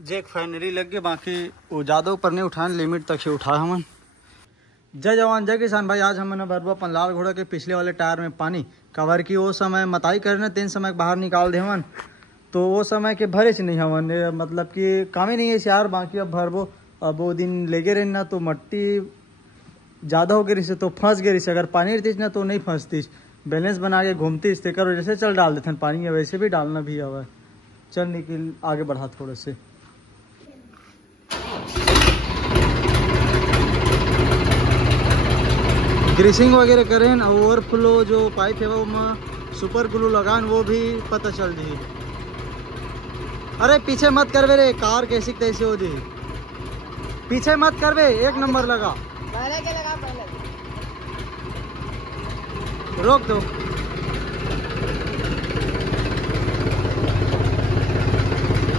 Jack finally लग गए, बाकी वो ज़्यादा ऊपर नहीं उठाए, लिमिट तक ही उठाया हमन। जय जवान जय किसान भाई। आज हमने भरवा अपन लाल घोड़ा के पिछले वाले टायर में पानी कवर की, वो समय मताई करने 3 समय बाहर निकाल दे हमन, तो वो समय के भरे से नहीं हमन, मतलब कि काम ही नहीं है यार। बाकी अब भरबो, अब वो दिन लेगे रहे ना तो मट्टी ज़्यादा हो गई से तो फंस गई से, अगर पानी रहती ना तो नहीं फंसती, बैलेंस बना के घूमती इसते करो जैसे चल डाल देते पानी है, वैसे भी डालना भी हवा। चल निकल आगे बढ़ा थोड़े से। ग्रीसिंग वगैरह करें, ओवरफ्लो जो पाइप है वो में सुपर ग्लू लगान, वो भी पता चल दी। अरे पीछे मत करवे रे, कार कैसी तैसी हो दी, पीछे मत करवे, 1 नंबर लगा। पहले के लगा, पहले रोक दो।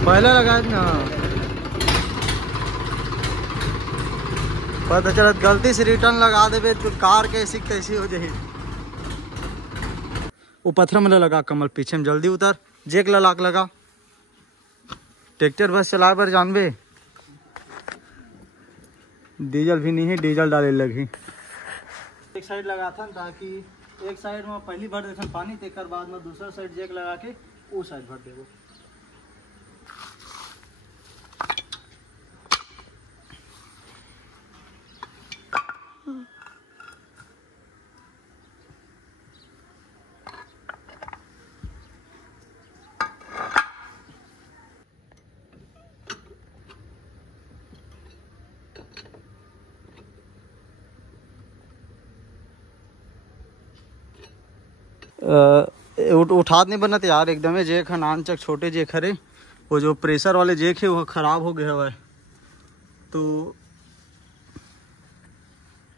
पहले लगा ना, पता चलत गलती से रिटर्न लगा देवे तो कार कैसी कैसी हो जाए। वो पत्थर में लगा कमल, पीछे में जल्दी उतर, जेक लाक लगा। ट्रैक्टर बस चलाए पर जानबे, डीजल भी नहीं है, डीजल डाले लगी। एक साइड लगा था ताकि एक साइड में पहली भर देते पानी, तेकर बाद में दूसरा साइड जेक लगा के वो साइड भर देवो। उठात नहीं बनत यार एकदम, जेक है नान चक छोटे जेक हरे, वो जो प्रेशर वाले जेक है वो ख़राब हो गया है, तो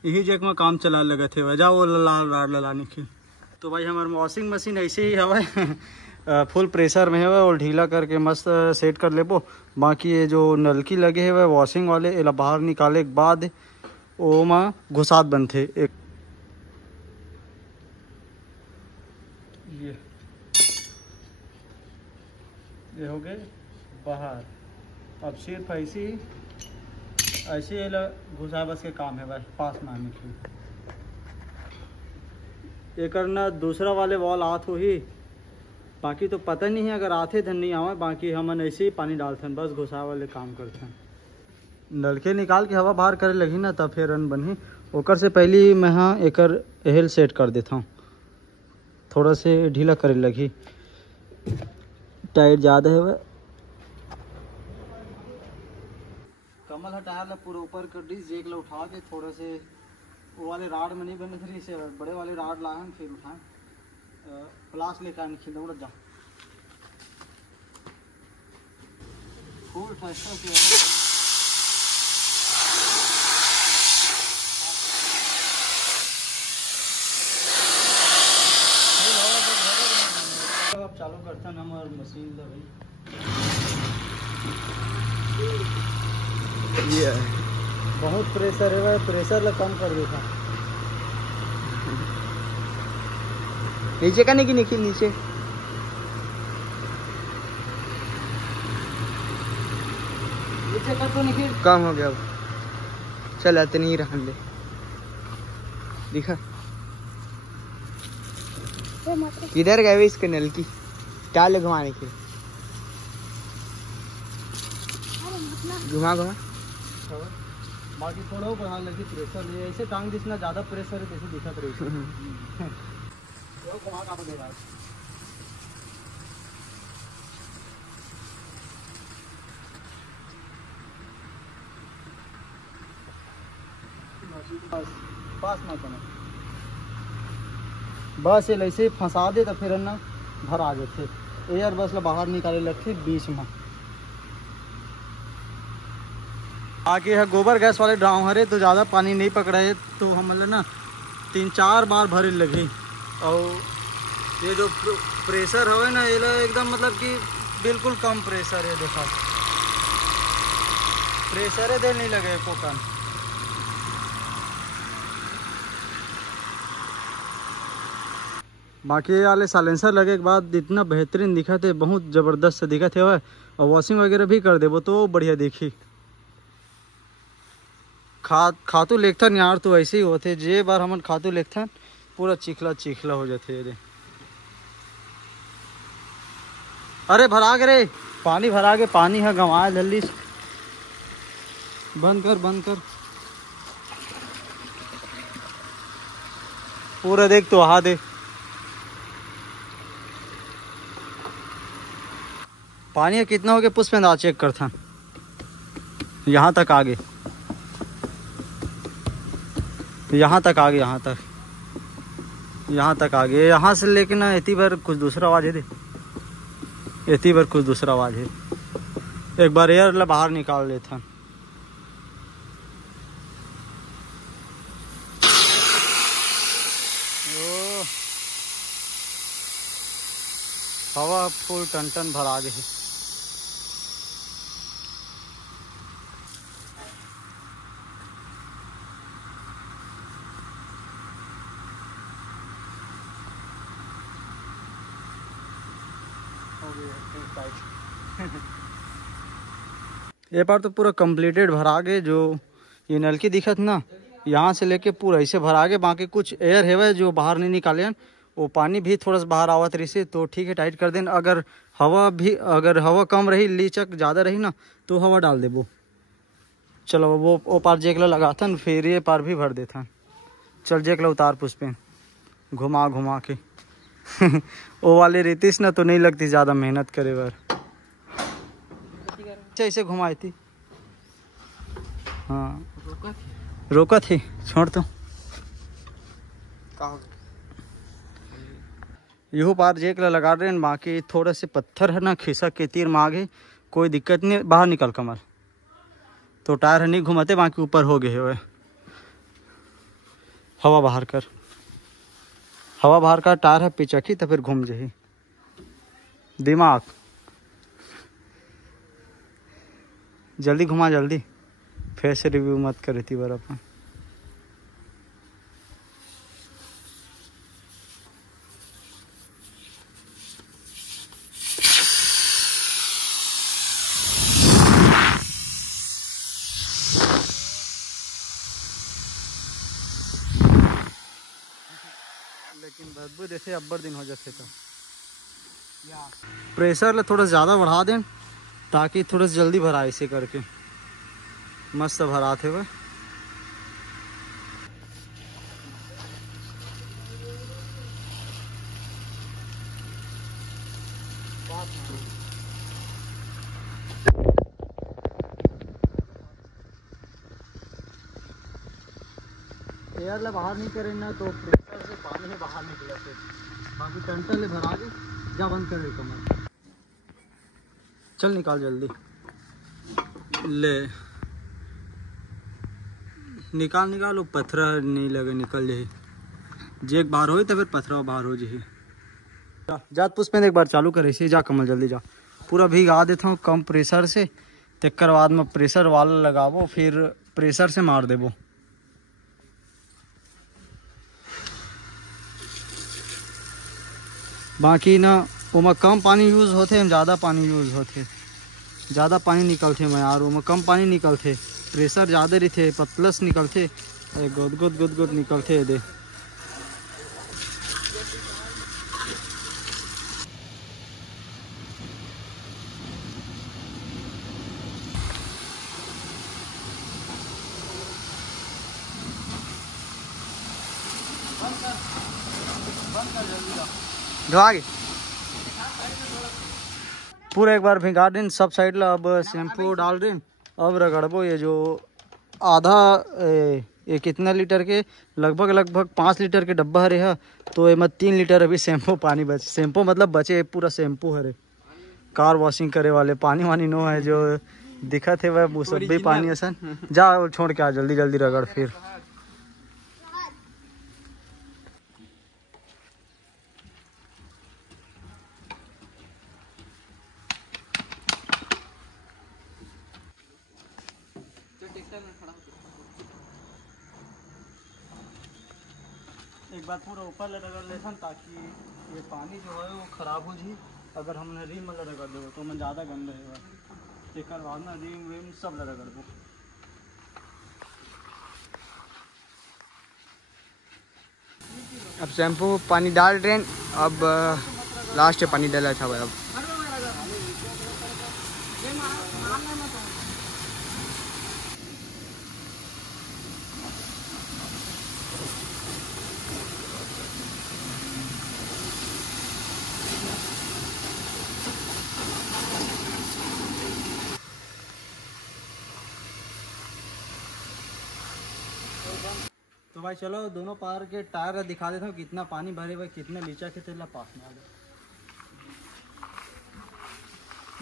यही जेक में काम चला लगे थे वजह वो लाल राड लाने की। तो भाई हमारे वॉशिंग मशीन ऐसे ही हवा फुल प्रेशर में है और ढीला करके मस्त सेट कर लेबो। बाकी ये जो नलकी लगे है वह वॉशिंग वाले एला बाहर निकाले के बाद वो में घुसात बनते। एक ये हो गए बाहर, अब सिर्फ ऐसे घुसा बस के काम है भाई, पास में आने की। ये करना दूसरा वाले वॉल आत हो ही, बाकी तो पता नहीं है, अगर आते धन नहीं आवे, बाकी हम ऐसे ही पानी डालते हैं, बस घुसा वाले काम करते हैं। नलके निकाल के हवा बाहर करे लगी ना तब फिर रन बनी। ओकर से पहले मैं हाँ एक एहल सेट कर देता हूँ, थोड़ा से ढीला करे लगी, टाइट ज़्यादा है वह। कमल हटाया ला पूरा ऊपर कर दी, जेक ला उठा के थोड़ा से वो वाले राड में नहीं बने थे, इसे बड़े वाले राड लाए फिर उठाएं, प्लास लेकर आने खिल दौड़ जा फुल फैक्टर से। अब चालू करते हैं हमारे मशीन का भाई, ये बहुत प्रेशर है भाई, प्रेशर ला कम कर देता। नीचे का नहीं कि निखिल नीचे नीचे कर तो निखिल कम हो गया, चल आते नहीं रहने दे, दिखा किधर गए इसके नल की क्या घुमाने के, घुमा घुमा। बाकी थोड़ा बढ़ा लगी प्रेशर, ऐसे टांग जितना ज़्यादा प्रेशर है जैसे दिखा प्रेशर पास ना करना, बस ये ऐसे फंसा दे तो फिर ना भर आ जाते, एयर बस बाहर निकाले लगते बीच में। आगे है गोबर गैस वाले ड्राम हरे, तो ज़्यादा पानी नहीं पकड़ा है, तो हम ना 3-4 बार भरे लगे। और ये जो प्रेशर है ना ये एकदम मतलब कि बिल्कुल कम प्रेशर है, देखा प्रेशर दे नहीं लगे को कम। बाकी ये वाले साइलेंसर लगे के बाद इतना बेहतरीन दिखा थे, बहुत ज़बरदस्त दिखा थे। और वॉशिंग वगैरह भी कर देबो तो बढ़िया देखी। खातू लेखथन यार तो ऐसे ही होते, जे बार हमन खातू लेखथन पूरा चिखला चिखला हो जाते। रे अरे भरा के रे, पानी भरा के, पानी है गंवाए जल्दी से। बंद कर बंद कर, पूरा देख तो वहा दे। पानी कितना हो गया पुष्पेंद्र चेक करता। यहाँ तक आगे, यहाँ तक आगे, यहाँ तक आगे, यहाँ से लेकिन इतनी बार कुछ दूसरा आवाज है दे, इतनी बार कुछ दूसरा आवाज है। एक बार एयर ला बाहर निकाल लेता। हवा फुल टन टन भरा गई। ये बार तो पूरा कंप्लीटेड भरा गए। जो ये नलकी दिखत ना, यहाँ से लेके पूरा ऐसे भरा गए। बाकी कुछ एयर है जो बाहर नहीं निकाले, वो पानी भी थोड़ा सा बाहर आवत रही से, तो ठीक है टाइट कर देन। अगर हवा कम रही, लीचक ज़्यादा रही ना, तो हवा डाल देबो। चलो वो पार जेकला लगाथन, फिर ये पार भी भर देथन। चल जेकला उतार पुष्पेन, घुमा घुमा के। वो वाले रितिश ना तो नहीं लगती ज़्यादा मेहनत करे बार, ऐसे घुमाई थी। हाँ रोका थी, छोड़ तो। यहो पार जेकला लगा रहे हैं। बाकी थोड़ा से पत्थर है ना, खिसक के तीर मांगे, कोई दिक्कत नहीं। बाहर निकल कमर तो टायर है नहीं घुमाते, बाकी ऊपर हो गए हुए। हवा बाहर कर, हवा बाहर का, टायर है पिचकी तो फिर घूम जाही दिमाग। जल्दी घुमा जल्दी, फिर से रिव्यू मत करे थी बार अपन। लेकिन बदबू जैसे अब्बर दिन हो जाते तो प्रेशर थोड़ा ज़्यादा बढ़ा दें, ताकि थोड़ा जल्दी भरा, ऐसे करके मस्त भराते हुए। एयर ला बाहर नहीं करें ना, तो प्रेशर से पानी ही बाहर निकले थे। बाकी टंटल ले भरा के जा, बंद करे कमर। चल निकाल जल्दी, ले निकाल निकाल। वो पत्थरा नहीं लगे, निकल जाही। जेक बाहर हो तो फिर पत्थरा बाहर हो जाही। जा पुष्पेंद्र एक बार चालू करे इसे, जा कमल जल्दी जा। पूरा भिगा देता हूँ कम प्रेशर से, तकर बाद में प्रेशर वाला लगाबो, फिर प्रेशर से मार देबो। बाकी ना उमा कम पानी यूज़ होते, ज़्यादा पानी यूज़ होते, ज़्यादा पानी निकलते मैं यार। उमा कम पानी निकलते, प्रेशर ज़्यादा रही थे, पतलस निकलते, गुद गुद गुद गुद निकलते दे। आगे पूरा एक बार भिगा दें सब साइड ला। अब शैम्पू डाल दें, अब रगड़बो। ये जो आधा ये कितना लीटर के, लगभग 5 लीटर के डब्बा हरे है, तो ये 3 लीटर अभी शैम्पू पानी बचे। शैम्पू मतलब बचे, पूरा शैम्पू हरे, कार वॉशिंग करे वाले। पानी वानी नो है जो दिखत है वह मुसब्बी पानी असन। जा छोड़ के आ, जल्दी जल्दी रगड़ फिर। एक बार पूरा ऊपर रगड़ लेते ताकि ये पानी जो है वो ख़राब हो जी अगर हमने रीम वाला रगड़ दो तो मैं ज़्यादा गंदा है एक बाद ना रीम वीम सब रगड़ दो। अब शैम्पू पानी डाल रहे हैं। अब लास्ट पानी डाला था भाई। अब तो भाई चलो दोनों पार के टायर दिखा देता हूँ कितना पानी भरे हुए कितने लीचा के तेला पास में आ गए।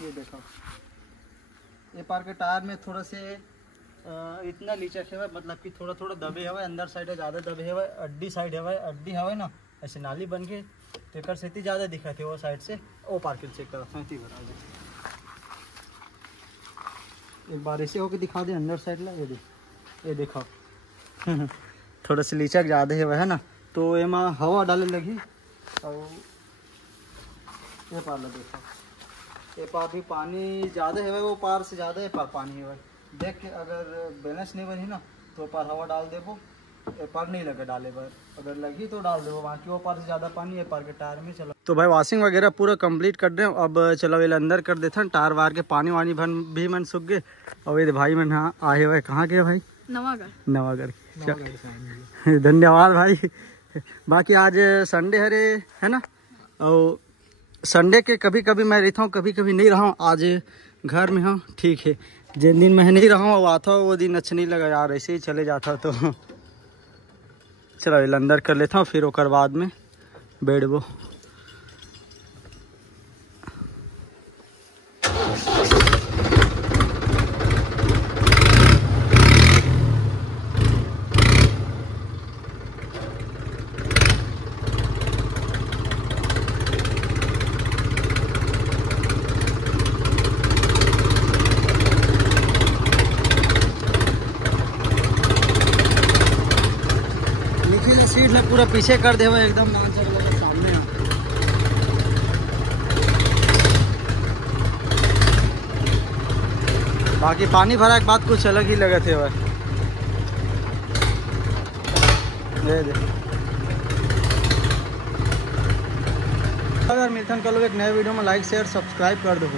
ये देखो ये पार के टायर में थोड़ा से इतना लीचा है मतलब कि थोड़ा थोड़ा दबे हुए अंदर साइड है ज़्यादा दबे हुए अड्डी साइड है अड्डी है ना ऐसे नाली बन के तेकर से ज़्यादा दिखा थे वो साइड से वो पार के चेक करा था एक बार ऐसे होके दिखा दे अंदर साइड ला ये देखो थोड़ा सा लीचक ज़्यादा है वह है ना तो एमा हवा डाले लगी और ये पार ला देखो ये पार भी पानी ज़्यादा है वो पार से ज़्यादा है पार पानी है देख के अगर बैलेंस नहीं बनी ना तो पार हवा डाल देवो ये पार नहीं लगे डाले बार अगर लगी तो डाल दो बाकी वो पार से ज़्यादा पानी है पार के टायर में। चलो तो भाई वॉशिंग वगैरह पूरा कंप्लीट कर रहे हो। अब चलो ये अंदर कर देते हैं टायर वार के पानी वानी भी मन सूख गए और ये भाई मन हाँ आए हुए कहाँ के भाई नवागढ़ धन्यवाद भाई। बाकी आज संडे है ना और संडे के कभी कभी मैं रहता हूँ कभी कभी नहीं रहा हूँ आज घर में हूँ ठीक है जिन दिन मैं नहीं रहा हूँ आता हूँ वो दिन अच्छा नहीं लगा यार ऐसे ही चले जाता तो चलो ये अंदर कर लेता हूँ फिर ओकर बाद में बैठबो। सीट में पूरा पीछे कर दे एकदम सामने बाकी पानी भरा के बाद कुछ अलग ही लगे थे वह अगर मिलते हैं कल एक नए वीडियो में लाइक शेयर सब्सक्राइब कर दो।